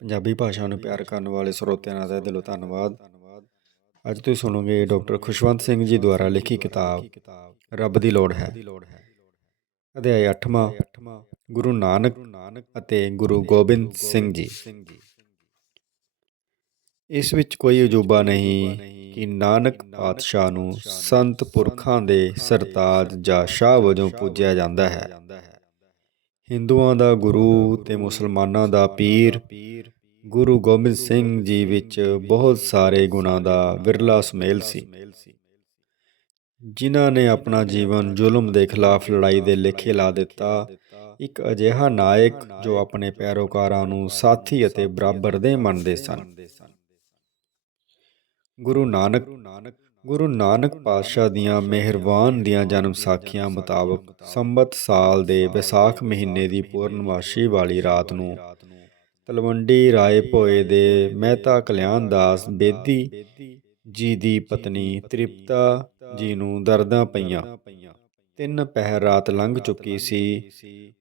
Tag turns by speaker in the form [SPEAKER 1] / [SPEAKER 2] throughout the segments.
[SPEAKER 1] ਪੰਜਾਬੀ ਭਾਸ਼ਾ ਨੂੰ ਪਿਆਰ ਕਰਨ ਵਾਲੇ ਸਰੋਤਿਆਂ ਦਾ ਦਿਲੋਂ ਧੰਨਵਾਦ। ਅੱਜ ਤੁਸੀਂ ਸੁਣੋਗੇ ਡਾਕਟਰ ਖੁਸ਼ਵੰਤ ਸਿੰਘ ਜੀ ਦੁਆਰਾ ਲਿਖੀ ਕਿਤਾਬ, ਰੱਬ ਦੀ ਲੋੜ ਹੈ। ਅਧਿਆਇ 8ਵਾਂ ਗੁਰੂ ਨਾਨਕ ਅਤੇ ਗੁਰੂ ਗੋਬਿੰਦ ਸਿੰਘ ਜੀ। ਇਸ ਵਿੱਚ ਕੋਈ ਅਜੂਬਾ ਨਹੀਂ ਕਿ ਨਾਨਕ ਪਾਤਸ਼ਾਹ ਨੂੰ ਸੰਤ ਪੁਰਖਾਂ ਦੇ ਸਰਤਾਜ ਜਾਂ ਸ਼ਾਹ ਵਜੋਂ ਪੂਜਿਆ ਜਾਂਦਾ ਹੈ। ਹਿੰਦੂਆਂ ਦਾ ਗੁਰੂ ਤੇ ਮੁਸਲਮਾਨਾਂ ਦਾ ਪੀਰ, ਗੁਰੂ ਗੋਬਿੰਦ ਸਿੰਘ ਜੀ ਵਿੱਚ ਬਹੁਤ ਸਾਰੇ ਗੁਣਾਂ ਦਾ ਵਿਰਲਾ ਸੁਮੇਲ ਸੀ। ਜਿਨ੍ਹਾਂ ਨੇ ਆਪਣਾ ਜੀਵਨ ਜ਼ੁਲਮ ਦੇ ਖਿਲਾਫ ਲੜਾਈ ਦੇ ਲੇਖੇ ਲਾ ਦਿੱਤਾ, ਇੱਕ ਅਜਿਹਾ ਨਾਇਕ ਜੋ ਆਪਣੇ ਪੈਰੋਕਾਰਾਂ ਨੂੰ ਸਾਥੀ ਅਤੇ ਬਰਾਬਰ ਦੇ ਮੰਨਦੇ ਸਨ। ਗੁਰੂ ਨਾਨਕ ਗੁਰੂ ਨਾਨਕ ਪਾਤਸ਼ਾਹ ਦੀਆਂ ਮਿਹਰਬਾਨ ਦੀਆਂ ਜਨਮ ਸਾਖੀਆਂ ਮੁਤਾਬਕ ਸੰਬਤ ਸਾਲ ਦੇ ਵਿਸਾਖ ਮਹੀਨੇ ਦੀ ਪੂਰਨਮਾਸ਼ੀ ਵਾਲੀ ਰਾਤ ਨੂੰ ਤਲਵੰਡੀ ਰਾਏ ਭੋਏ ਦੇ ਮਹਿਤਾ ਕਲਿਆਣ ਦਾਸ ਬੇਦੀ ਜੀ ਦੀ ਪਤਨੀ ਤ੍ਰਿਪਤਾ ਜੀ ਨੂੰ ਦਰਦਾਂ ਪਈਆਂ। ਤਿੰਨ ਪਹਿਰ ਰਾਤ ਲੰਘ ਚੁੱਕੀ ਸੀ।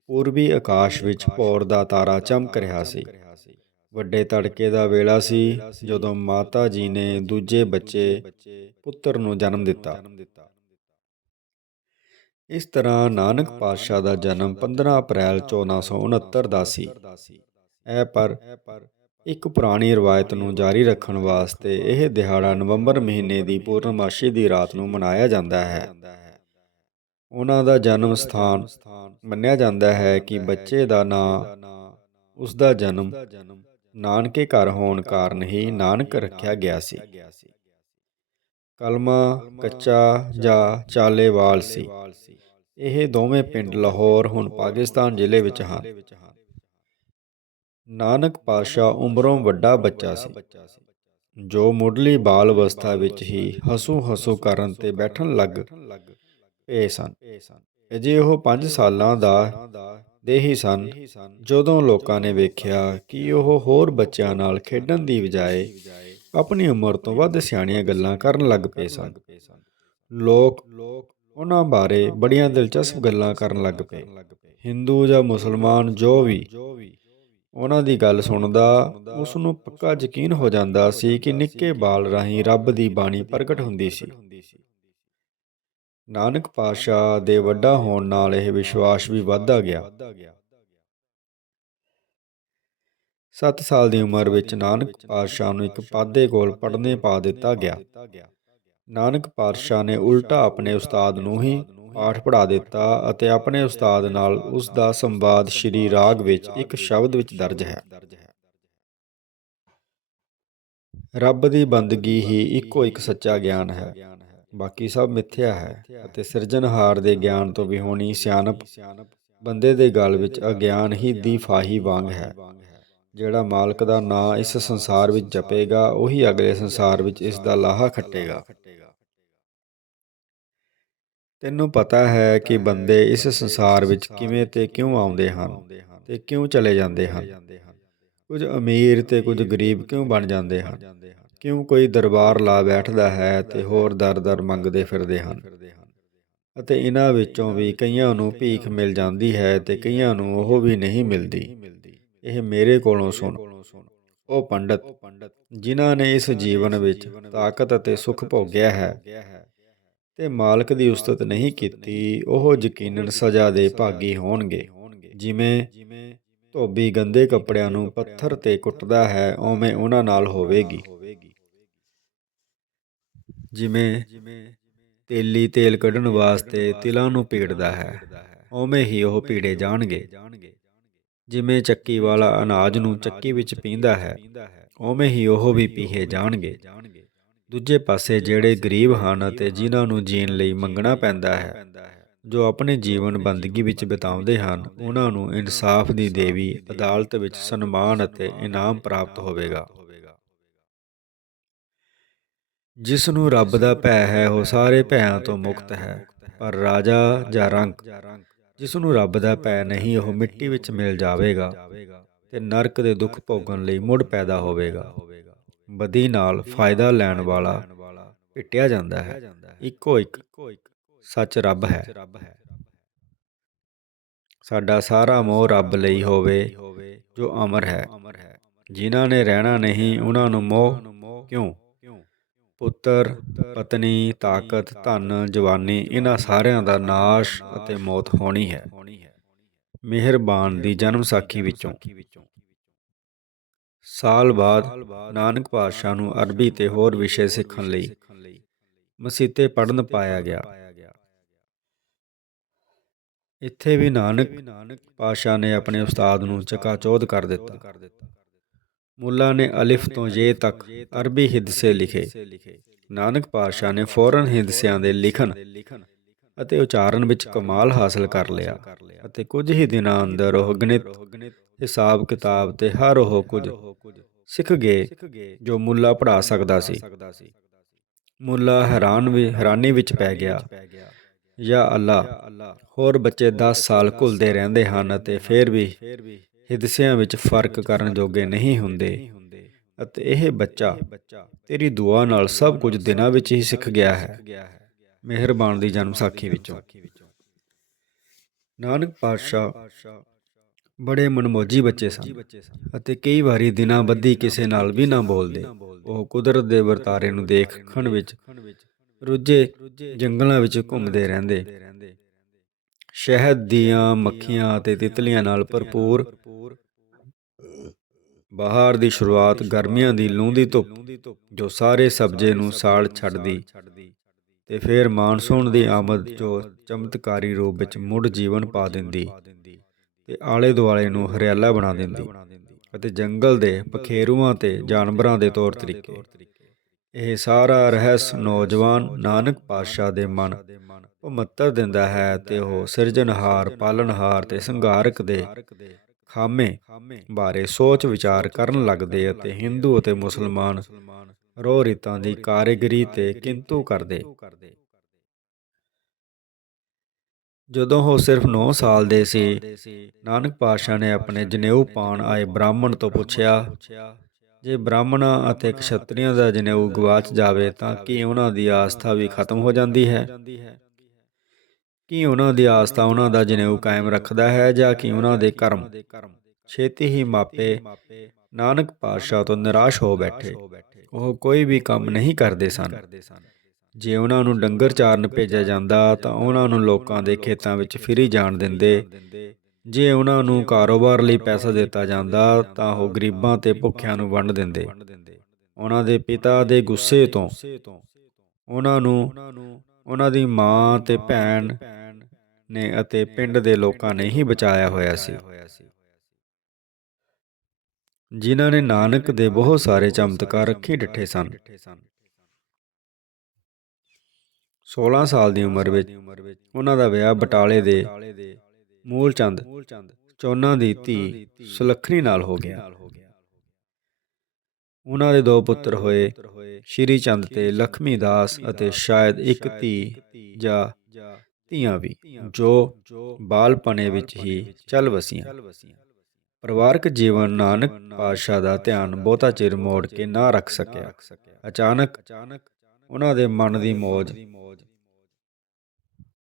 [SPEAKER 1] ਪੂਰਬੀ ਆਕਾਸ਼ ਵਿੱਚ ਭੌਰ ਦਾ ਤਾਰਾ ਚਮਕ ਰਿਹਾ ਸੀ। ਵੱਡੇ ਤੜਕੇ ਦਾ ਵੇਲਾ ਸੀ ਜਦੋਂ ਮਾਤਾ ਜੀ ਨੇ ਦੂਜੇ ਬੱਚੇ ਪੁੱਤਰ ਨੂੰ ਜਨਮ ਦਿੱਤਾ। ਇਸ ਤਰ੍ਹਾਂ ਨਾਨਕ ਪਾਤਸ਼ਾਹ ਦਾ ਜਨਮ 15 ਅਪ੍ਰੈਲ 1469 ਦਾ ਸੀ। ਇਹ ਪਰ ਇੱਕ ਪੁਰਾਣੀ ਰਵਾਇਤ ਨੂੰ ਜਾਰੀ ਰੱਖਣ ਵਾਸਤੇ ਇਹ ਦਿਹਾੜਾ ਨਵੰਬਰ ਮਹੀਨੇ ਦੀ ਪੂਰਨਮਾਸ਼ੀ ਦੀ ਰਾਤ ਨੂੰ ਮਨਾਇਆ ਜਾਂਦਾ ਹੈ। ਉਹਨਾਂ ਦਾ ਜਨਮ ਸਥਾਨ ਮੰਨਿਆ ਜਾਂਦਾ ਹੈ ਕਿ ਬੱਚੇ ਦਾ ਨਾਂ ਉਸ ਦਾ ਜਨਮ ਨਾਨਕੇ ਘਰ ਹੋਣ ਕਾਰਨ ਹੀ ਨਾਨਕ ਰੱਖਿਆ ਗਿਆ ਸੀ। ਕਲਮਾ, ਕੱਚਾ ਜਾਂ ਚਾਲੇਵਾਲ ਸੀ। ਇਹ ਦੋਵੇਂ ਪਿੰਡ ਲਾਹੌਰ, ਹੁਣ ਪਾਕਿਸਤਾਨ ਜ਼ਿਲ੍ਹੇ ਵਿੱਚ ਹਨ। ਨਾਨਕ ਪਾਸ਼ਾ ਉਮਰੋਂ ਵੱਡਾ ਬੱਚਾ ਸੀ, ਜੋ ਮੁੱਢਲੀ ਬਾਲ ਅਵਸਥਾ ਵਿੱਚ ਹੀ ਹਸੂ ਹਸੂ ਕਰਨ ਤੇ ਬੈਠਣ ਲੱਗ ਪਏ ਸਨ। ਅਜੇ ਉਹ 5 ਸਾਲਾਂ ਦਾ ਦੇ ਹੀ ਸਨ। ਜਦੋਂ ਲੋਕਾਂ ਨੇ ਵੇਖਿਆ ਕਿ ਉਹ ਹੋਰ ਬੱਚਿਆਂ ਨਾਲ ਖੇਡਣ ਦੀ ਬਜਾਏ ਆਪਣੀ ਉਮਰ ਤੋਂ ਵੱਧ ਸਿਆਣੀਆਂ ਗੱਲਾਂ ਕਰਨ ਲੱਗ ਪਏ ਸਨ। ਲੋਕ ਉਹਨਾਂ ਬਾਰੇ ਬੜੀਆਂ ਦਿਲਚਸਪ ਗੱਲਾਂ ਕਰਨ ਲੱਗ ਪਏ। ਹਿੰਦੂ ਜਾਂ ਮੁਸਲਮਾਨ ਜੋ ਵੀ ਉਹਨਾਂ ਦੀ ਗੱਲ ਸੁਣਦਾ ਉਸ ਨੂੰ ਪੱਕਾ ਯਕੀਨ ਹੋ ਜਾਂਦਾ ਸੀ ਕਿ ਨਿੱਕੇ ਬਾਲ ਰਾਹੀਂ ਰੱਬ ਦੀ ਬਾਣੀ ਪ੍ਰਗਟ ਹੁੰਦੀ ਸੀ। ਨਾਨਕ ਪਾਤਸ਼ਾਹ ਦੇ ਵੱਡਾ ਹੋਣ ਨਾਲ ਇਹ ਵਿਸ਼ਵਾਸ ਵੀ ਵੱਧਦਾ ਗਿਆ। 7 ਸਾਲ ਦੀ ਉਮਰ ਵਿੱਚ ਨਾਨਕ ਪਾਤਸ਼ਾਹ ਨੂੰ ਇੱਕ ਪਾਦੇ ਕੋਲ ਪੜ੍ਹਨੇ ਪਾ ਦਿੱਤਾ ਗਿਆ। ਨਾਨਕ ਪਾਤਸ਼ਾਹ ਨੇ ਉਲਟਾ ਆਪਣੇ ਉਸਤਾਦ ਨੂੰ ਹੀ ਪਾਠ ਪੜ੍ਹਾ ਦਿੱਤਾ ਅਤੇ ਆਪਣੇ ਉਸਤਾਦ ਨਾਲ ਉਸ ਦਾ ਸੰਵਾਦ ਸ਼੍ਰੀ ਰਾਗ ਵਿੱਚ ਇੱਕ ਸ਼ਬਦ ਵਿੱਚ ਦਰਜ ਹੈ। ਰੱਬ ਦੀ ਬੰਦਗੀ ਹੀ ਇੱਕੋ ਇੱਕ ਸੱਚਾ ਗਿਆਨ ਹੈ। ਬਾਕੀ ਸਭ ਮਿੱਥਿਆ ਹੈ ਅਤੇ ਸਿਰਜਣਹਾਰ ਦੇ ਗਿਆਨ ਤੋਂ ਵਿਹੋਣੀ ਸਿਆਣਪ ਬੰਦੇ ਦੇ ਗਲ ਵਿੱਚ ਅਗਿਆਨ ਹੀ ਦੀ ਫਾਹੀ ਵਾਂਗ ਹੈ। ਜਿਹੜਾ ਮਾਲਕ ਦਾ ਨਾਂ ਇਸ ਸੰਸਾਰ ਵਿੱਚ ਜਪੇਗਾ ਉਹੀ ਅਗਲੇ ਸੰਸਾਰ ਵਿੱਚ ਇਸ ਦਾ ਲਾਹਾ ਖੱਟੇਗਾ। ਤੈਨੂੰ ਪਤਾ ਹੈ ਕਿ ਬੰਦੇ ਇਸ ਸੰਸਾਰ ਵਿੱਚ ਕਿਵੇਂ ਤੇ ਕਿਉਂ ਆਉਂਦੇ ਹਨ ਤੇ ਕਿਉਂ ਚਲੇ ਜਾਂਦੇ ਹਨ? ਕੁਝ ਅਮੀਰ ਤੇ ਕੁਝ ਗਰੀਬ ਕਿਉਂ ਬਣ ਜਾਂਦੇ ਹਨ? ਕਿਉਂ ਕੋਈ ਦਰਬਾਰ ਲਾ ਬੈਠਦਾ ਹੈ ਤੇ ਹੋਰ ਦਰ-ਦਰ ਮੰਗਦੇ ਫਿਰਦੇ ਹਨ? ਅਤੇ ਇਹਨਾਂ ਵਿੱਚੋਂ ਵੀ ਕਈਆਂ ਨੂੰ ਭੀਖ ਮਿਲ ਜਾਂਦੀ ਹੈ ਤੇ ਕਈਆਂ ਨੂੰ ਉਹ ਵੀ ਨਹੀਂ ਮਿਲਦੀ। ਇਹ ਮੇਰੇ ਕੋਲੋਂ ਸੁਣ। ਉਹ ਪੰਡਤ, ਜਿਨ੍ਹਾਂ ਨੇ ਇਸ ਜੀਵਨ ਵਿੱਚ ਤਾਕਤ ਅਤੇ ਸੁਖ ਭੋਗਿਆ ਹੈ ਤੇ ਮਾਲਕ ਦੀ ਉਸਤਤ ਨਹੀਂ ਕੀਤੀ, ਉਹ ਯਕੀਨਨ ਸਜ਼ਾ ਦੇ ਭਾਗੀ ਹੋਣਗੇ। ਜਿਵੇਂ ਧੋਬੀ ਗੰਦੇ ਕੱਪੜਿਆਂ ਨੂੰ ਪੱਥਰ ਤੇ ਕੁੱਟਦਾ ਹੈ ਓਵੇਂ ਉਹਨਾਂ ਨਾਲ ਹੋਵੇਗੀ। ਜਿਵੇਂ ਤੇਲੀ ਤੇਲ ਕੱਢਣ ਵਾਸਤੇ ਤਿਲਾਂ ਨੂੰ ਪੀੜਦਾ ਹੈ, ਉਵੇਂ ਹੀ ਉਹ ਪੀੜੇ ਜਾਣਗੇ। ਜਿਵੇਂ ਚੱਕੀ ਵਾਲਾ ਅਨਾਜ ਨੂੰ ਚੱਕੀ ਵਿੱਚ ਪੀਂਦਾ ਹੈ, ਉਵੇਂ ਹੀ ਉਹ ਵੀ ਪੀਹੇ ਜਾਣਗੇ। ਦੂਜੇ ਪਾਸੇ ਜਿਹੜੇ ਗਰੀਬ ਹਨ ਅਤੇ ਜਿਨ੍ਹਾਂ ਨੂੰ ਜੀਣ ਲਈ ਮੰਗਣਾ ਪੈਂਦਾ ਹੈ, ਜੋ ਆਪਣੇ ਜੀਵਨ ਬੰਦਗੀ ਵਿੱਚ ਬਿਤਾਉਂਦੇ ਹਨ, ਉਹਨਾਂ ਨੂੰ ਇਨਸਾਫ ਦੀ ਦੇਵੀ ਅਦਾਲਤ ਵਿੱਚ ਸਨਮਾਨ ਅਤੇ ਇਨਾਮ ਪ੍ਰਾਪਤ ਹੋਵੇਗਾ। ਜਿਸ ਨੂੰ ਰੱਬ ਦਾ ਭੈ ਹੈ, ਉਹ ਸਾਰੇ ਭੈਆਂ ਤੋਂ ਮੁਕਤ ਹੈ। ਪਰ ਰਾਜਾ ਜਾਂ ਰੰਕ ਜਿਸ ਨੂੰ ਰੱਬ ਦਾ ਭੈ ਨਹੀਂ, ਉਹ ਮਿੱਟੀ ਵਿੱਚ ਮਿਲ ਜਾਵੇਗਾ ਤੇ ਨਰਕ ਦੇ ਦੁੱਖ ਭੋਗਣ ਲਈ ਮੁੜ ਪੈਦਾ ਹੋਵੇਗਾ। ਬਦੀ ਨਾਲ ਫਾਇਦਾ ਲੈਣ ਵਾਲਾ ਪਿੱਟਿਆ ਜਾਂਦਾ ਹੈ। ਇੱਕੋ ਇੱਕ ਸੱਚ ਰੱਬ ਹੈ। ਸਾਡਾ ਸਾਰਾ ਮੋਹ ਰੱਬ ਲਈ ਹੋਵੇ, ਜੋ ਅਮਰ ਹੈ। ਜਿਨ੍ਹਾਂ ਨੇ ਰਹਿਣਾ ਨਹੀਂ, ਉਹਨਾਂ ਨੂੰ ਮੋਹ ਕਿਉਂ? ਪੁੱਤਰ, ਪਤਨੀ, ਤਾਕਤ, ਧਨ, ਜਵਾਨੀ, ਇਹਨਾਂ ਸਾਰਿਆਂ ਦਾ ਨਾਸ਼ ਅਤੇ ਮੌਤ ਹੋਣੀ ਹੈ। ਮਿਹਰਬਾਨ ਦੀ ਜਨਮ ਸਾਖੀ ਵਿੱਚੋਂ। ਸਾਲ ਬਾਅਦ ਨਾਨਕ ਪਾਤਸ਼ਾਹ ਨੂੰ ਅਰਬੀ ਤੇ ਹੋਰ ਵਿਸ਼ੇ ਸਿੱਖਣ ਲਈ ਮਸੀਤੇ ਪੜਨ ਪਾਇਆ ਗਿਆ। ਇੱਥੇ ਵੀ ਨਾਨਕ ਪਾਤਸ਼ਾਹ ਨੇ ਆਪਣੇ ਉਸਤਾਦ ਨੂੰ ਚਕਾਚੌਧ ਕਰ ਦਿੱਤਾ। ਮੁੱਲਾ ਨੇ ਅਲਿਫ ਤੋਂ ਜੇ ਤੱਕ ਅਰਬੀ ਹਿੱਦਸੇ ਲਿਖੇ। ਨਾਨਕ ਪਾਤਸ਼ਾਹ ਨੇ ਫੌਰਨ ਹਿੱਦਸਿਆਂ ਦੇ ਲਿਖਣ ਅਤੇ ਉਚਾਰਨ ਵਿੱਚ ਕਮਾਲ ਹਾਸਲ ਕਰ ਲਿਆ ਅਤੇ ਕੁਝ ਹੀ ਦਿਨਾਂ ਅੰਦਰ ਉਹ ਗਣਿਤ, ਹਿਸਾਬ ਕਿਤਾਬ ਤੇ ਹਰ ਉਹ ਕੁਝ ਸਿੱਖ ਗਏ ਜੋ ਮੁੱਲਾ ਪੜਾ ਸਕਦਾ ਸੀ। ਮੁੱਲਾ ਹੈਰਾਨ ਵੀ, ਹੈਰਾਨੀ ਵਿੱਚ ਪੈ ਗਿਆ। ਯਾ ਅੱਲਾ, ਹੋਰ ਬੱਚੇ 10 ਸਾਲ ਘੁਲਦੇ ਰਹਿੰਦੇ ਹਨ ਅਤੇ ਫਿਰ ਵੀ ਹਿੱਦਸਿਆਂ ਵਿੱਚ ਫ਼ਰਕ ਕਰਨ ਜੋਗੇ ਨਹੀਂ ਹੁੰਦੇ। ਅਤੇ ਇਹ ਬੱਚਾ ਤੇਰੀ ਦੁਆ ਨਾਲ ਸਭ ਕੁਝ ਦਿਨਾਂ ਵਿੱਚ ਹੀ ਸਿੱਖ ਗਿਆ ਹੈ। ਮਿਹਰਬਾਨ ਦੀ ਜਨਮ ਸਾਖੀ ਵਿੱਚੋਂ। ਨਾਨਕ ਪਾਤਸ਼ਾਹ, ਬੜੇ ਮਨਮੋਜੀ ਬੱਚੇ ਸਨ ਅਤੇ ਕਈ ਵਾਰੀ ਦਿਨਾਂ ਬੱਧੀ ਕਿਸੇ ਨਾਲ ਵੀ ਨਾ ਬੋਲਦੇ। ਉਹ ਕੁਦਰਤ ਦੇ ਵਰਤਾਰੇ ਨੂੰ ਦੇਖਣ ਵਿੱਚ ਰੁੱਝੇ ਜੰਗਲਾਂ ਵਿੱਚ ਘੁੰਮਦੇ ਰਹਿੰਦੇ। ਸ਼ਹਿਦ ਦੀਆਂ ਮੱਖੀਆਂ ਅਤੇ ਤਿਤਲੀਆਂ ਨਾਲ ਭਰਪੂਰ ਬਾਹਰ ਦੀ ਸ਼ੁਰੂਆਤ ਗਰਮੀਆਂ ਦੀ ਲੂੰਦੀ ਧੁੱਪ, ਜੋ ਸਾਰੇ ਸਬਜ਼ੇ ਨੂੰ ਸਾੜ ਛੱਡਦੀ ਤੇ ਫਿਰ ਮਾਨਸੂਨ ਦੀ ਆਮਦ ਜੋ ਚਮਤਕਾਰੀ ਰੂਪ ਵਿੱਚ ਮੁੜ ਜੀਵਨ ਪਾ ਦਿੰਦੀ ਤੇ ਆਲੇ ਦੁਆਲੇ ਨੂੰ ਹਰਿਆਲਾ ਬਣਾ ਦਿੰਦੀ ਅਤੇ ਜੰਗਲ ਦੇ ਪਖੇਰੂਆਂ ਤੇ ਜਾਨਵਰਾਂ ਦੇ ਤੌਰ ਤਰੀਕੇ। ਇਹ ਸਾਰਾ ਰਹੱਸ ਨੌਜਵਾਨ ਨਾਨਕ ਪਾਤਸ਼ਾਹ ਦੇ ਮਨ ਉਹ ਮੱਤਰ ਦਿੰਦਾ ਹੈ ਤੇ ਉਹ ਸਿਰਜਣਹਾਰ, ਪਾਲਣਹਾਰ ਤੇ ਸੰਘਾਰਕ ਦੇ ਖਾਮੇ ਬਾਰੇ ਸੋਚ ਵਿਚਾਰ ਕਰਨ ਲੱਗਦੇ ਅਤੇ ਹਿੰਦੂ ਅਤੇ ਮੁਸਲਮਾਨ ਰੋਹ ਰੀਤਾਂ ਦੀ ਕਾਰੀਗਰੀ ਤੇ ਕਿੰਤੂ ਕਰਦੇ। ਜਦੋਂ ਉਹ ਸਿਰਫ 9 ਸਾਲ ਦੇ ਸੀ, ਨਾਨਕ ਪਾਤਸ਼ਾਹ ਨੇ ਆਪਣੇ ਜਨੇਊ ਪਾਣ ਆਏ ਬ੍ਰਾਹਮਣ ਤੋਂ ਪੁੱਛਿਆ, ਜੇ ਬ੍ਰਾਹਮਣਾਂ ਅਤੇ ਕਸ਼ਤਰੀਆਂ ਦਾ ਜਨੇਊ ਗਵਾਚ ਜਾਵੇ ਤਾਂ ਕੀ ਉਹਨਾਂ ਦੀ ਆਸਥਾ ਵੀ ਖਤਮ ਹੋ ਜਾਂਦੀ ਹੈ? ਕੀ ਉਹਨਾਂ ਦੀ ਆਸਥਾ ਉਹਨਾਂ ਦਾ ਜਨੇਊ ਕਾਇਮ ਰੱਖਦਾ ਹੈ ਜਾਂ ਕਿ ਉਹਨਾਂ ਦੇ ਕਰਮ? ਛੇਤੀ ਹੀ ਮਾਪੇ ਨਾਨਕ ਪਾਤਸ਼ਾਹ ਤੋਂ ਨਿਰਾਸ਼ ਹੋ ਬੈਠੇ। ਉਹ ਕੋਈ ਵੀ ਕੰਮ ਨਹੀਂ ਕਰਦੇ ਸਨ। ਜੇ ਉਹਨਾਂ ਨੂੰ ਡੰਗਰ ਚਾਰਨ ਭੇਜਿਆ ਜਾਂਦਾ ਤਾਂ ਉਹਨਾਂ ਨੂੰ ਲੋਕਾਂ ਦੇ ਖੇਤਾਂ ਵਿੱਚ ਫਿਰੀ ਜਾਣ ਦਿੰਦੇ। ਜੇ ਉਹਨਾਂ ਨੂੰ ਕਾਰੋਬਾਰ ਲਈ ਪੈਸਾ ਦਿੱਤਾ ਜਾਂਦਾ ਤਾਂ ਉਹ ਗਰੀਬਾਂ ਤੇ ਭੁੱਖਿਆਂ ਨੂੰ ਵੰਡ ਦਿੰਦੇ। ਉਹਨਾਂ ਦੇ ਪਿਤਾ ਦੇ ਗੁੱਸੇ ਤੋਂ ਉਹਨਾਂ ਨੂੰ, ਉਹਨਾਂ ਦੀ ਮਾਂ ਤੇ ਭੈਣ ਨੇ ਅਤੇ ਪਿੰਡ ਦੇ ਲੋਕਾਂ ਨੇ ਹੀ ਬਚਾਇਆ ਹੋਇਆ ਸੀ। ਜਿਨ੍ਹਾਂ ਨੇ ਨਾਨਕ ਦੇ ਬਹੁਤ ਸਾਰੇ ਚਮਤਕਾਰ ਰੱਖੀ ਡਿੱਠੇ ਸਨ। 16 ਸਾਲ ਦੀ ਉਮਰ ਵਿੱਚ ਉਹਨਾਂ ਦਾ ਵਿਆਹ ਬਟਾਲੇ ਦੇ ਮੂਲ ਚੰਦ ਚੋਨਾ ਦੀ ਧੀ ਸੁਲੱਖਣੀ ਨਾਲ ਹੋ ਗਿਆ। ਉਹਨਾਂ ਦੇ ਦੋ ਪੁੱਤਰ ਹੋਏ ਸ਼੍ਰੀ ਚੰਦ ਤੇ ਲਖਮੀ ਦਾਸ ਅਤੇ ਸ਼ਾਇਦ ਇੱਕ ਧੀ ਜਾਂ ਧੀਆਂ ਵੀ ਜੋ ਬਾਲਪਨੇ ਵਿੱਚ ਹੀ ਚੱਲ ਵਸੀਆਂ। ਪਰਿਵਾਰਕ ਜੀਵਨ ਨਾਨਕ ਪਾਤਸ਼ਾਹ ਦਾ ਧਿਆਨ ਬਹੁਤਾ ਚਿਰ ਮੋੜ ਕੇ ਨਾ ਰੱਖ ਸਕਿਆ। ਅਚਾਨਕ ਉਹਨਾਂ ਦੇ ਮਨ ਦੀ ਮੋਜ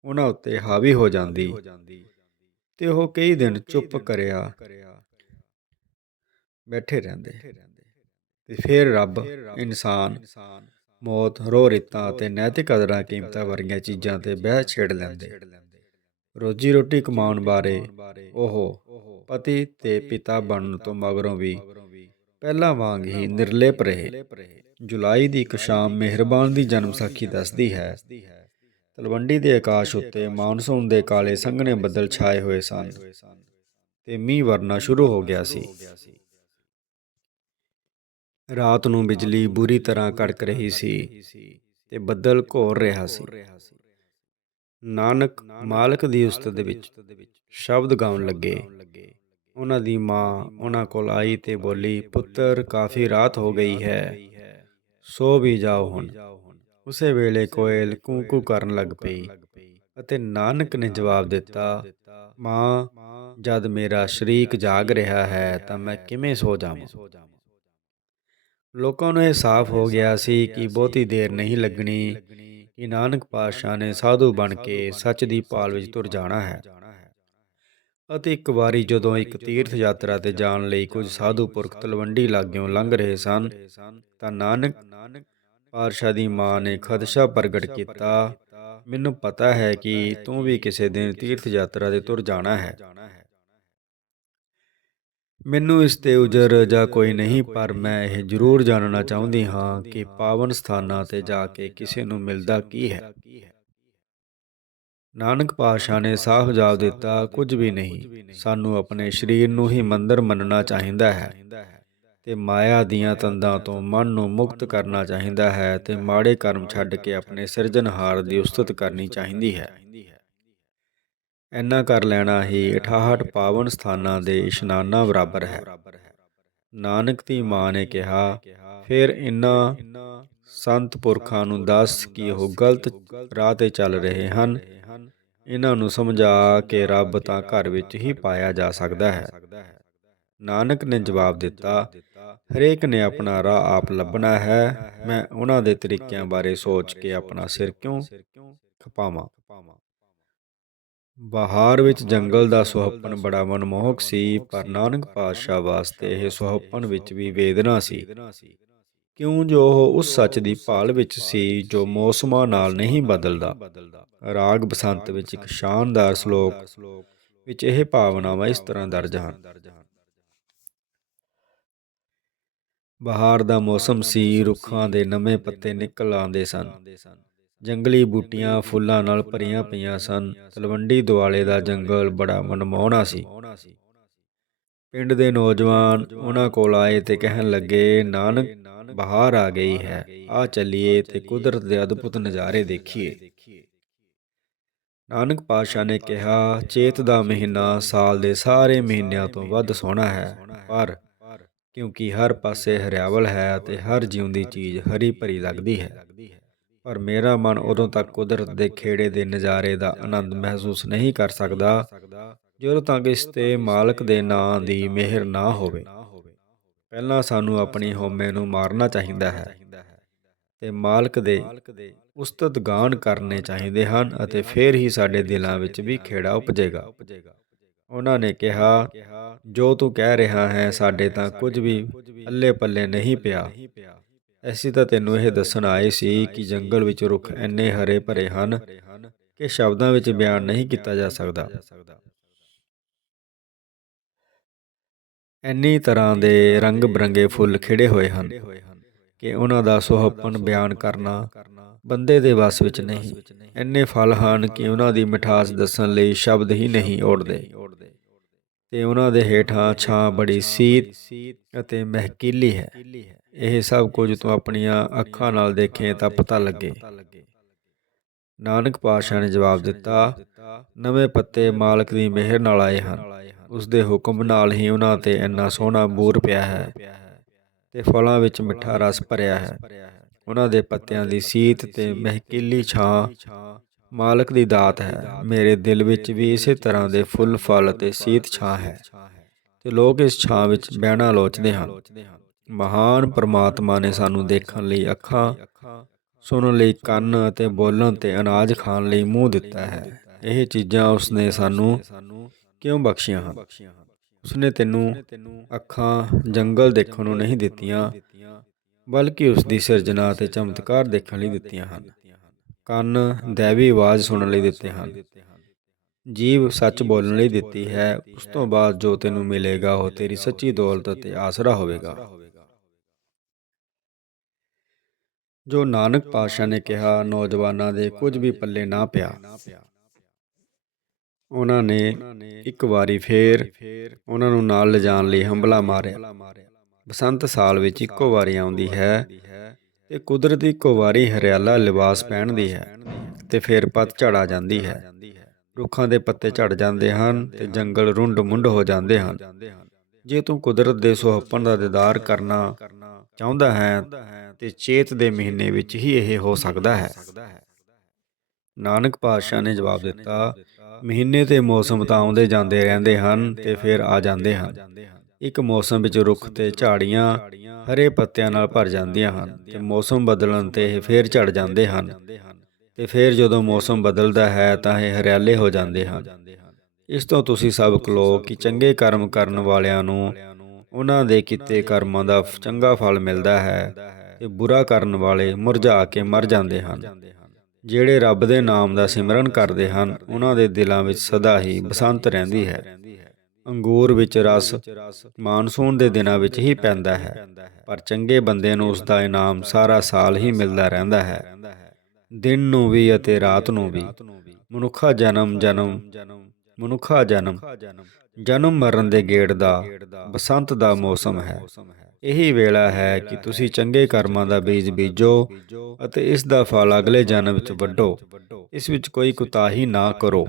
[SPEAKER 1] ਉਹਨਾਂ ਉੱਤੇ ਹਾਵੀ ਹੋ ਜਾਂਦੀ ਤੇ ਉਹ ਕਈ ਦਿਨ ਚੁੱਪ ਕਰਿਆ ਬੈਠੇ ਰਹਿੰਦੇ ਤੇ ਫਿਰ ਰੱਬ ਇਨਸਾਨ ਮੌਤ ਰੋ ਰੀਤਾਂ ਅਤੇ ਨੈਤਿਕ ਕਦਰਾਂ ਕੀਮਤਾਂ ਵਰਗੀਆਂ ਚੀਜ਼ਾਂ ਤੇ ਬਹਿ ਛੇੜ ਲੈਂਦੇ। ਰੋਜੀ ਰੋਟੀ ਕਮਾਉਣ ਬਾਰੇ ਉਹ ਪਤੀ ਤੇ ਪਿਤਾ ਬਣਨ ਤੋਂ ਮਗਰੋਂ ਵੀ ਪਹਿਲਾਂ ਵਾਂਗ ਹੀ ਨਿਰਲੇਪ ਰਹੇ। ਜੁਲਾਈ ਦੀ ਇੱਕ ਸ਼ਾਮ ਮਿਹਰਬਾਨ ਦੀ ਜਨਮ ਸਾਖੀ ਦੱਸਦੀ ਹੈ। ਤਲਵੰਡੀ ਦੇ ਆਕਾਸ਼ ਉੱਤੇ ਮਾਨਸੂਨ ਦੇ ਕਾਲੇ ਸੰਘਣੇ ਬੱਦਲ ਛਾਏ ਹੋਏ ਸਨ ਤੇ ਮੀਂਹ ਵਰਨਾ ਸ਼ੁਰੂ ਹੋ ਗਿਆ ਸੀ। ਰਾਤ ਨੂੰ ਬਿਜਲੀ ਬੁਰੀ ਤਰ੍ਹਾਂ ਕੜਕ ਰਹੀ ਸੀ ਤੇ ਬੱਦਲ ਘੋਰ ਰਿਹਾ ਸੀ। ਨਾਨਕ ਮਾਲਕ ਦੀ ਉਸਤਤ ਵਿੱਚ ਸ਼ਬਦ ਗਾਉਣ ਲੱਗੇ। ਉਹਨਾਂ ਦੀ ਮਾਂ ਉਹਨਾਂ ਕੋਲ ਆਈ ਤੇ ਬੋਲੀ, ਪੁੱਤਰ, ਕਾਫੀ ਰਾਤ ਹੋ ਗਈ ਹੈ। ਸੋ ਵੀ ਜਾਓ ਹੁਣ। ਉਸੇ ਵੇਲੇ ਕੋਇਲ ਕੂਕੂ ਕਰਨ ਲੱਗ ਪਈ ਅਤੇ ਨਾਨਕ ਨੇ ਜਵਾਬ ਦਿੱਤਾ, ਮਾਂ, ਜਦ ਮੇਰਾ ਸ਼ਰੀਕ ਜਾਗ ਰਿਹਾ ਹੈ ਤਾਂ ਮੈਂ ਕਿਵੇਂ ਸੋ ਜਾਵਾਂ? ਲੋਕਾਂ ਨੂੰ ਇਹ ਸਾਫ਼ ਹੋ ਗਿਆ ਸੀ ਕਿ ਬਹੁਤੀ ਦੇਰ ਨਹੀਂ ਲੱਗਣੀ, ਕਿ ਨਾਨਕ ਪਾਤਸ਼ਾਹ ਨੇ ਸਾਧੂ ਬਣ ਕੇ ਸੱਚ ਦੀ ਪਾਲ ਵਿੱਚ ਤੁਰ ਜਾਣਾ ਹੈ। ਅਤੇ ਇੱਕ ਵਾਰੀ ਜਦੋਂ ਇੱਕ ਤੀਰਥ ਯਾਤਰਾ ਤੇ ਜਾਣ ਲਈ ਕੁਝ ਸਾਧੂ ਪੁਰਖ ਤਲਵੰਡੀ ਲਾਗਿਓਂ ਲੰਘ ਰਹੇ ਸਨ, ਤਾਂ ਨਾਨਕ ਪਾਤਸ਼ਾਹ ਦੀ ਮਾਂ ਨੇ ਖਦਸ਼ਾ ਪ੍ਰਗਟ ਕੀਤਾ, ਮੈਨੂੰ ਪਤਾ ਹੈ ਕਿ ਤੂੰ ਵੀ ਕਿਸੇ ਦਿਨ ਤੀਰਥ ਯਾਤਰਾ ਤੇ ਤੁਰ ਜਾਣਾ ਹੈ। ਮੈਨੂੰ ਇਸ ਤੇ ਉਜਰ ਜਾਂ ਕੋਈ ਨਹੀਂ, ਪਰ ਮੈਂ ਇਹ ਜ਼ਰੂਰ ਜਾਣਨਾ ਚਾਹੁੰਦੀ ਹਾਂ ਕਿ ਪਾਵਨ ਸਥਾਨਾਂ ਤੇ ਜਾ ਕੇ ਕਿਸੇ ਨੂੰ ਮਿਲਦਾ ਕੀ ਹੈ। ਨਾਨਕ ਪਾਤਸ਼ਾਹ ਨੇ ਸਾਫ਼ ਜਵਾਬ ਦਿੱਤਾ, ਕੁਝ ਵੀ ਨਹੀਂ, ਸਾਨੂੰ ਆਪਣੇ ਸਰੀਰ ਨੂੰ ਹੀ ਮੰਦਰ ਮੰਨਣਾ ਚਾਹੀਦਾ ਹੈ ਤੇ ਮਾਇਆ ਦੀਆਂ ਤੰਦਾਂ ਤੋਂ ਮਨ ਨੂੰ ਮੁਕਤ ਕਰਨਾ ਚਾਹੀਦਾ ਹੈ ਤੇ ਮਾੜੇ ਕਰਮ ਛੱਡ ਕੇ ਆਪਣੇ ਸਿਰਜਣਹਾਰ ਦੀ ਉਸਤਤ ਕਰਨੀ ਚਾਹੀਦੀ ਹੈ। ਇੰਨਾ ਕਰ ਲੈਣਾ ਹੀ 68 ਪਾਵਨ ਸਥਾਨਾਂ ਦੇ ਇਸ਼ਨਾਨਾਂ ਬਰਾਬਰ ਹੈ। ਨਾਨਕ ਦੀ ਮਾਂ ਨੇ ਕਿਹਾ, ਫਿਰ ਇਨ੍ਹਾਂ ਸੰਤ ਪੁਰਖਾਂ ਨੂੰ ਦੱਸ ਕਿ ਉਹ ਗਲਤ ਰਾਹ ਤੇ ਚੱਲ ਰਹੇ ਹਨ। ਇਹਨਾਂ ਨੂੰ ਸਮਝਾ ਕੇ ਰੱਬ ਤਾਂ ਘਰ ਵਿੱਚ ਹੀ ਪਾਇਆ ਜਾ ਸਕਦਾ ਹੈ। ਨਾਨਕ ਨੇ ਜਵਾਬ ਦਿੱਤਾ, ਹਰੇਕ ਨੇ ਆਪਣਾ ਰਾਹ ਆਪ ਲੱਭਣਾ ਹੈ। ਮੈਂ ਉਹਨਾਂ ਦੇ ਤਰੀਕਿਆਂ ਬਾਰੇ ਸੋਚ ਕੇ ਆਪਣਾ ਸਿਰ ਕਿਉਂ ਖਪਾਵਾਂ? ਬਹਾਰ ਵਿੱਚ ਜੰਗਲ ਦਾ ਸੁਹੱਪਣ ਬੜਾ ਮਨਮੋਹਕ ਸੀ, ਪਰ ਨਾਨਕ ਪਾਤਸ਼ਾਹ ਵਾਸਤੇ ਇਹ ਸੁਹੱਪਣ ਵਿੱਚ ਵੀ ਵੇਦਨਾ ਸੀ। ਕਿਉਂ ਜੋ ਉਹ ਉਸ ਸੱਚ ਦੀ ਭਾਲ ਵਿੱਚ ਸੀ, ਜੋ ਮੌਸਮਾਂ ਨਾਲ ਨਹੀਂ ਬਦਲਦਾ। ਰਾਗ ਬਸੰਤ ਵਿੱਚ ਇੱਕ ਸ਼ਾਨਦਾਰ ਸ਼ਲੋਕ, ਵਿੱਚ ਇਹ ਭਾਵਨਾਵਾਂ ਇਸ ਤਰ੍ਹਾਂ ਦਰਜ ਹਨ। ਬਹਾਰ ਦਾ ਮੌਸਮ ਸੀ, ਰੁੱਖਾਂ ਦੇ ਨਵੇਂ ਪੱਤੇ ਨਿਕਲ ਆਉਂਦੇ ਸਨ। ਜੰਗਲੀ ਬੂਟੀਆਂ ਫੁੱਲਾਂ ਨਾਲ ਭਰੀਆਂ ਪਈਆਂ ਸਨ। ਤਲਵੰਡੀ ਦੁਆਲੇ ਦਾ ਜੰਗਲ ਬੜਾ ਮਨਮੋਹਣਾ ਸੀ। ਪਿੰਡ ਦੇ ਨੌਜਵਾਨ ਉਹਨਾਂ ਕੋਲ ਆਏ ਤੇ ਕਹਿਣ ਲੱਗੇ, ਨਾਨਕ, ਬਹਾਰ ਆ ਗਈ ਹੈ। ਆ ਚੱਲੀਏ ਤੇ ਕੁਦਰਤ ਦੇ ਅਦਭੁਤ ਨਜ਼ਾਰੇ ਦੇਖੀਏ। ਨਾਨਕ ਪਾਤਸ਼ਾਹ ਨੇ ਕਿਹਾ, ਚੇਤ ਦਾ ਮਹੀਨਾ ਸਾਲ ਦੇ ਸਾਰੇ ਮਹੀਨਿਆਂ ਤੋਂ ਵੱਧ ਸੋਹਣਾ ਹੈ। ਪਰ ਕਿਉਂਕਿ ਹਰ ਪਾਸੇ ਹਰਿਆਵਲ ਹੈ ਅਤੇ ਹਰ ਜਿਉਂਦੀ ਚੀਜ਼ ਹਰੀ ਭਰੀ ਲੱਗਦੀ ਹੈ। ਪਰ ਮੇਰਾ ਮਨ ਉਦੋਂ ਤੱਕ ਕੁਦਰਤ ਦੇ ਖੇੜੇ ਦੇ ਨਜ਼ਾਰੇ ਦਾ ਆਨੰਦ ਮਹਿਸੂਸ ਨਹੀਂ ਕਰ ਸਕਦਾ, ਜਦੋਂ ਤੱਕ ਇਸ ਤੇ ਮਾਲਕ ਦੇ ਨਾਂ ਦੀ ਮਿਹਰ ਨਾ ਹੋਵੇ। ਪਹਿਲਾਂ ਸਾਨੂੰ ਆਪਣੀ ਹਉਮੈ ਨੂੰ ਮਾਰਨਾ ਚਾਹੀਦਾ ਹੈ ਤੇ ਮਾਲਕ ਦੇ ਉਸਤਤ ਗਾਨ ਕਰਨੇ ਚਾਹੀਦੇ ਹਨ ਅਤੇ ਫਿਰ ਹੀ ਸਾਡੇ ਦਿਲਾਂ ਵਿੱਚ ਵੀ ਖੇੜਾ ਉਪਜੇਗਾ। ਉਹਨਾਂ ਨੇ ਕਿਹਾ, ਜੋ ਤੂੰ ਕਹਿ ਰਿਹਾ ਹੈ ਸਾਡੇ ਤਾਂ ਕੁਝ ਵੀ ਅੱਲੇ ਪੱਲੇ ਨਹੀਂ ਪਿਆ। ਅਸੀਂ ਤਾਂ ਤੈਨੂੰ ਇਹ ਦੱਸਣ ਆਏ ਸੀ ਕਿ ਜੰਗਲ ਵਿੱਚ ਰੁੱਖ ਇੰਨੇ ਹਰੇ ਭਰੇ ਹਨ ਕਿ ਸ਼ਬਦਾਂ ਵਿੱਚ ਬਿਆਨ ਨਹੀਂ ਕੀਤਾ ਜਾ ਸਕਦਾ। ਇੰਨੀ ਤਰ੍ਹਾਂ ਦੇ ਰੰਗ ਬਰੰਗੇ ਫੁੱਲ ਖਿੜੇ ਹੋਏ ਹਨ ਕਿ ਉਹਨਾਂ ਦਾ ਸੁਹੱਪਣ ਬਿਆਨ ਕਰਨਾ ਬੰਦੇ ਦੇ ਵੱਸ ਵਿੱਚ ਨਹੀਂ। ਇੰਨੇ ਫਲ ਹਨ ਕਿ ਉਹਨਾਂ ਦੀ ਮਿਠਾਸ ਦੱਸਣ ਲਈ ਸ਼ਬਦ ਹੀ ਨਹੀਂ ਓੜਦੇ ਤੇ ਉਹਨਾਂ ਦੇ ਹੇਠਾਂ ਛਾਂ ਬੜੀ ਸੀਤ ਅਤੇ ਮਹਿਕੀਲੀ ਹੈ। ਇਹ ਸਭ ਕੁਝ ਤੂੰ ਆਪਣੀਆਂ ਅੱਖਾਂ ਨਾਲ ਦੇਖੇ ਤਾਂ ਪਤਾ ਲੱਗੇ। ਨਾਨਕ ਪਾਤਸ਼ਾਹ ਨੇ ਜਵਾਬ ਦਿੱਤਾ, ਨਵੇਂ ਪੱਤੇ ਮਾਲਕ ਦੀ ਮਿਹਰ ਨਾਲ ਆਏ ਹਨ। ਉਸ ਦੇ ਹੁਕਮ ਨਾਲ ਹੀ ਉਹਨਾਂ ਤੇ ਇੰਨਾ ਸੋਹਣਾ ਬੂਰ ਪਿਆ ਹੈ ਤੇ ਫਲਾਂ ਵਿੱਚ ਮਿੱਠਾ ਰਸ ਭਰਿਆ ਹੈ। ਉਹਨਾਂ ਦੇ ਪੱਤਿਆਂ ਦੀ ਸੀਤ ਤੇ ਮਹਿਕੀਲੀ ਛਾਂ ਮਾਲਕ ਦੀ ਦਾਤ ਹੈ। ਮੇਰੇ ਦਿਲ ਵਿੱਚ ਵੀ ਇਸੇ ਤਰ੍ਹਾਂ ਦੇ ਫੁੱਲ, ਫਲ ਅਤੇ ਸੀਤ ਛਾਂ ਹੈ ਤੇ ਲੋਕ ਇਸ ਛਾਂ ਵਿੱਚ ਬਹਿਣਾ ਲੋਚਦੇ ਹਨ। ਮਹਾਨ ਪਰਮਾਤਮਾ ਨੇ ਸਾਨੂੰ ਦੇਖਣ ਲਈ ਅੱਖਾਂ, ਸੁਣਨ ਲਈ ਕੰਨ ਅਤੇ ਬੋਲਣ ਤੇ ਅਨਾਜ ਖਾਣ ਲਈ ਮੂੰਹ ਦਿੱਤਾ ਹੈ। ਇਹ ਚੀਜ਼ਾਂ ਉਸਨੇ ਸਾਨੂੰ ਕਿਉਂ ਬਖਸ਼ੀਆਂ ਹਨ? ਉਸਨੇ ਤੈਨੂੰ ਅੱਖਾਂ ਜੰਗਲ ਦੇਖਣ ਨੂੰ ਨਹੀਂ ਦਿੱਤੀਆਂ, ਬਲਕਿ ਉਸ ਦੀ ਸਿਰਜਣਾ ਤੇ ਚਮਤਕਾਰ ਦੇਖਣ ਲਈ ਦਿੱਤੀਆਂ ਹਨ। ਕੰਨ ਦੇਵੀ ਆਵਾਜ਼ ਸੁਣਨ ਲਈ ਦਿੱਤੇ ਹਨ। ਜੀਵ ਸੱਚ ਬੋਲਣ ਲਈ ਦਿੱਤੀ ਹੈ, ਉਸ ਤੋਂ ਬਾਅਦ ਜੋ ਤੈਨੂੰ ਮਿਲੇਗਾ, ਉਹ ਤੇਰੀ ਸੱਚੀ ਦੌਲਤ ਤੇ ਆਸਰਾ ਹੋਵੇਗਾ। ਜੋ ਨਾਨਕ ਪਾਤਸ਼ਾਹ ਨੇ ਕਿਹਾ, ਨੌਜਵਾਨਾਂ ਦੇ ਕੁਝ ਵੀ ਪੱਲੇ ਨਾ ਪਿਆ। ਉਹਨਾਂ ਨੇ ਇੱਕ ਵਾਰੀ ਫੇਰ ਉਹਨਾਂ ਨੂੰ ਨਾਲ ਲਿਜਾਣ ਲਈ ਹੰਬਲਾ ਮਾਰਿਆ। ਬਸੰਤ ਸਾਲ ਵਿੱਚ ਇੱਕੋ ਵਾਰੀ ਆਉਂਦੀ ਹੈ। ਤੇ ਕੁਦਰਤ ਦੀ ਕੁਵਾਰੀ ਹਰਿਆਲਾ ਲਿਬਾਸ ਪਹਿਨਦੀ ਹੈ ਤੇ ਫਿਰ ਪਤਝੜ ਆ ਜਾਂਦੀ ਹੈ। ਰੁੱਖਾਂ ਦੇ ਪੱਤੇ ਝੜ ਜਾਂਦੇ ਹਨ ਤੇ ਜੰਗਲ ਰੁੰਡ ਮੁੰਡ ਹੋ ਜਾਂਦੇ ਹਨ। ਜੇ ਤੂੰ ਕੁਦਰਤ ਦੇ ਸੁਹੱਪਣ ਦਾ ਦੀਦਾਰ ਕਰਨਾ ਚਾਹੁੰਦਾ ਹੈ ਤੇ ਚੇਤ ਦੇ ਮਹੀਨੇ ਵਿੱਚ ਹੀ ਇਹ ਹੋ ਸਕਦਾ ਹੈ। ਨਾਨਕ ਪਾਤਸ਼ਾਹ ਨੇ ਜਵਾਬ ਦਿੱਤਾ, ਮਹੀਨੇ ਤੇ ਮੌਸਮ ਤਾਂ ਆਉਂਦੇ ਜਾਂਦੇ ਰਹਿੰਦੇ ਹਨ ਤੇ ਫਿਰ ਆ ਜਾਂਦੇ ਹਨ। ਇੱਕ ਮੌਸਮ ਵਿੱਚ ਰੁੱਖ ਤੇ ਝਾੜੀਆਂ ਹਰੇ ਪੱਤਿਆਂ ਨਾਲ ਭਰ ਜਾਂਦੀਆਂ ਹਨ ਤੇ ਮੌਸਮ ਬਦਲਣ ਤੇ ਇਹ ਫੇਰ ਝੜ ਜਾਂਦੇ ਹਨ ਤੇ ਫਿਰ ਜਦੋਂ ਮੌਸਮ ਬਦਲਦਾ ਹੈ ਤਾਂ ਇਹ ਹਰਿਆਲੇ ਹੋ ਜਾਂਦੇ ਹਨ। ਇਸ ਤੋਂ ਤੁਸੀਂ ਸਬਕ ਲਓ ਕਿ ਚੰਗੇ ਕਰਮ ਕਰਨ ਵਾਲਿਆਂ ਨੂੰ ਉਹਨਾਂ ਦੇ ਕੀਤੇ ਕਰਮਾਂ ਦਾ ਚੰਗਾ ਫਲ ਮਿਲਦਾ ਹੈ ਤੇ ਬੁਰਾ ਕਰਨ ਵਾਲੇ ਮੁਰਝਾ ਕੇ ਮਰ ਜਾਂਦੇ ਹਨ। ਜਿਹੜੇ ਰੱਬ ਦੇ ਨਾਮ ਦਾ ਸਿਮਰਨ ਕਰਦੇ ਹਨ, ਉਹਨਾਂ ਦੇ ਦਿਲਾਂ ਵਿੱਚ ਸਦਾ ਹੀ ਬਸੰਤ ਰਹਿੰਦੀ ਹੈ। ਅੰਗੂਰ ਵਿੱਚ ਰਸ ਮਾਨਸੂਨ ਦੇ ਦਿਨਾਂ ਵਿੱਚ ਹੀ ਪੈਂਦਾ ਹੈ। ਪਰ ਚੰਗੇ ਬੰਦੇ ਨੂੰ ਉਸ ਦਾ ਇਨਾਮ ਸਾਰਾ ਸਾਲ ਹੀ ਮਿਲਦਾ ਰਹਿੰਦਾ ਹੈ। ਦਿਨ ਨੂੰ ਵੀ ਅਤੇ ਰਾਤ ਨੂੰ ਵੀ। ਮਨੁੱਖਾ ਜਨਮ ਜਨਮ, ਮਨੁੱਖਾ ਜਨਮ। ਜਨਮ ਮਰਨ ਦੇ ਗੇੜ ਦਾ, ਬਸੰਤ ਦਾ ਮੌਸਮ ਹੈ। ਇਹੀ ਵੇਲਾ ਹੈ ਕਿ ਤੁਸੀਂ ਚੰਗੇ ਕਰਮਾਂ ਦਾ ਬੀਜ ਬੀਜੋ ਅਤੇ ਇਸ ਦਾ ਫਲ ਅਗਲੇ ਜਨਮ ਵਿੱਚ ਵੱਢੋ। ਇਸ ਵਿੱਚ ਕੋਈ ਕੁਤਾਹੀ ਨਾ ਕਰੋ।